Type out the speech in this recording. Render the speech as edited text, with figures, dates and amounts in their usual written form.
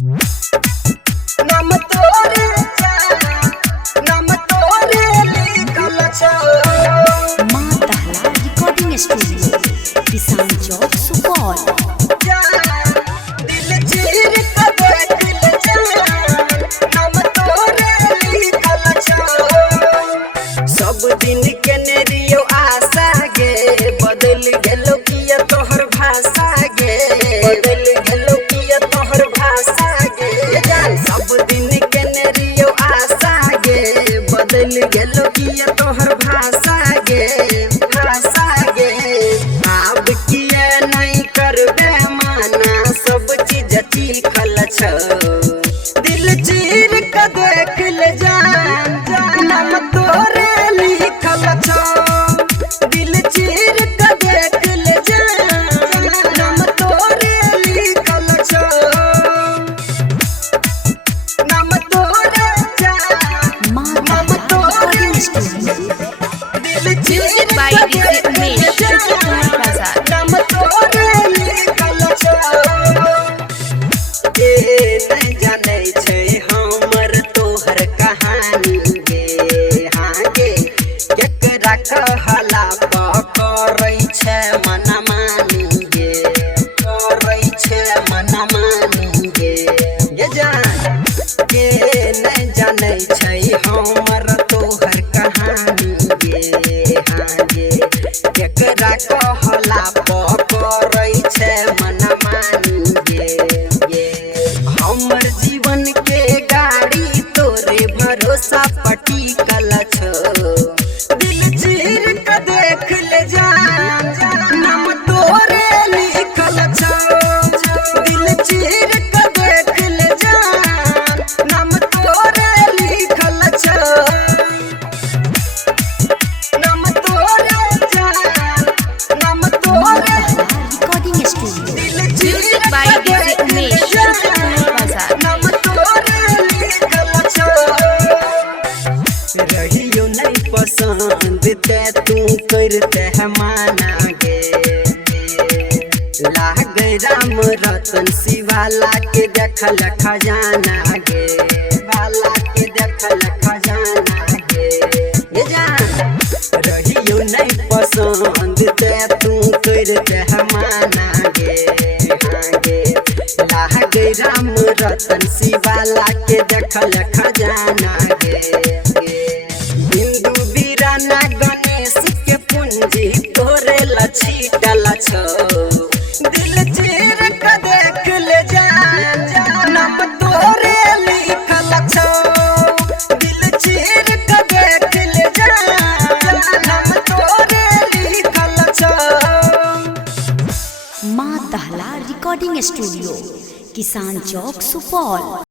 नम तोरे नम तोरे लिखल छौ। माँ दहला रिकॉर्डिंग स्टूडियो, किसान चौक, सुपौल। दिल चीर के देख ले जान, नम तोरे लिखल छौ। सब दिन के नेरियो आशा गे, बदल गेलो किया तोहर भाषा गे, बदल गेलो किया तोहर भाषा गे। सब दिन के नेरियो आशा गे, बदल गेलो किया तोहर भाषा गे, भाषा गे। अब किया नहीं करबे माना, सब चीज चिखल छौ। दिल चीर के देख ले जान, नम तोरे लिखल छौ। दिल चीर के देख ले जान, नम तोरे लिखल छौ। नम तोरे माँ दहला रिकॉर्डिंग स्टूडियो, दिल चीर music by DJ Umesh, Shukrapur Bazar. नम तोरे लिखल छौ। नहीं जाने छे हमर तोहर कहानी गे, हाँ गे। केकरा कहला करै छे मना मानी गे, करै छे मना मानी गे। ये जान के नहीं जाने छे हमर तोहर कहानी गे, हाँ गे। केकरा कहला करै छे मना मानी गे। हमर जीवन के गाड़ी तोरे भरोसा पटिकल छौ। दिल चीर के देख ले जान, नम तोरे लिखल छौ। दिल चीर के देख ले जान, नम तोरे लिखल छौ। नम तोरे जान, नम माँ तोरे दहला रिकॉर्डिंग स्टूडियो, दिल चीर म्यूजिक बाय के डीजे देख ले उमेश, शुक्रपुर बाजार। नम तोरे लिखल छौ। रहियो नहीं पसंद ते तू करते है माना गे। लाग राम रतन शिवाला के देखल खजाना गे, वाला के देखल खजाना गे। ये जान रहियो नहीं पसंद ते तू करते है माना गे, हाँ गे। लाग राम रतन शिवाला के देखल खजाना गे। हिंदू वीराना गणेश के पूंजी तोरे लछीटल छौ। दिल चीर के देख ले जान, नम तोरे लिखल छौ। दिल चीर के देख ले जान, नम तोरे लिखल छौ। माँ दहला रिकॉर्डिंग स्टूडियो, किसान चौक, सुपौल।